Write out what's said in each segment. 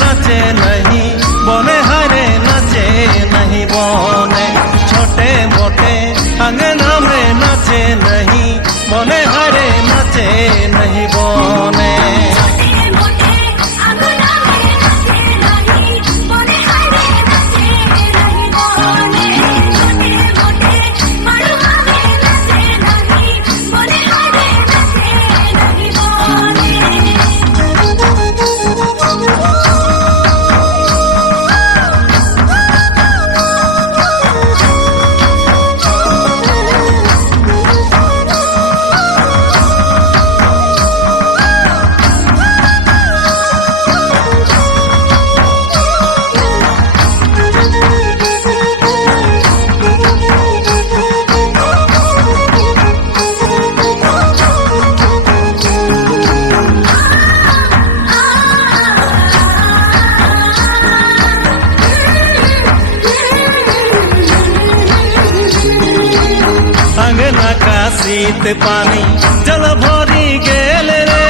नाचे नहीं बने, हरे नाचे नहीं बने। छोटे मोटे अंगना में नाचे नहीं बने, हरे नाचे नहीं बने। अंगना का शीत पानी जल भरी गेल रे,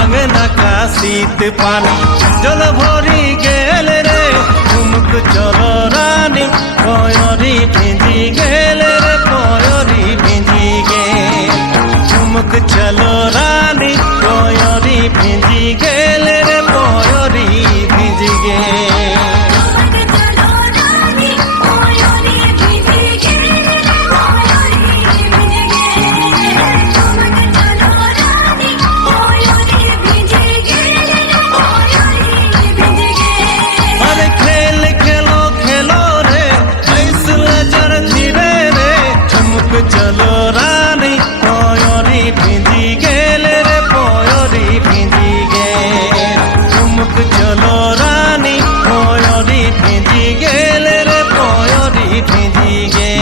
अंगना का शीत पानी जल भरी गेल रे। झुमुक चलो रानी कोयरी भिंजी गेल रे, कोयरी भिंजी गेल। झुमुक चलो रानी कोयरी भिंजी गेल रे, कोयरी भिंजी गेल। चलो रानी कोयरी भिंजी गेल रे, कोयरी भिंजी गेल। झुमुक चलो रानी कोयरी भिंजी गेल रे, कोयरी भिंजी गेल।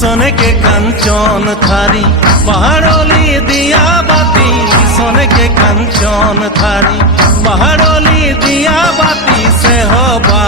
सोने के कंचन थारी पहाड़ोली दिया बाती, सोने के कंचन थारी पहाड़ोली दिया बाती से होबा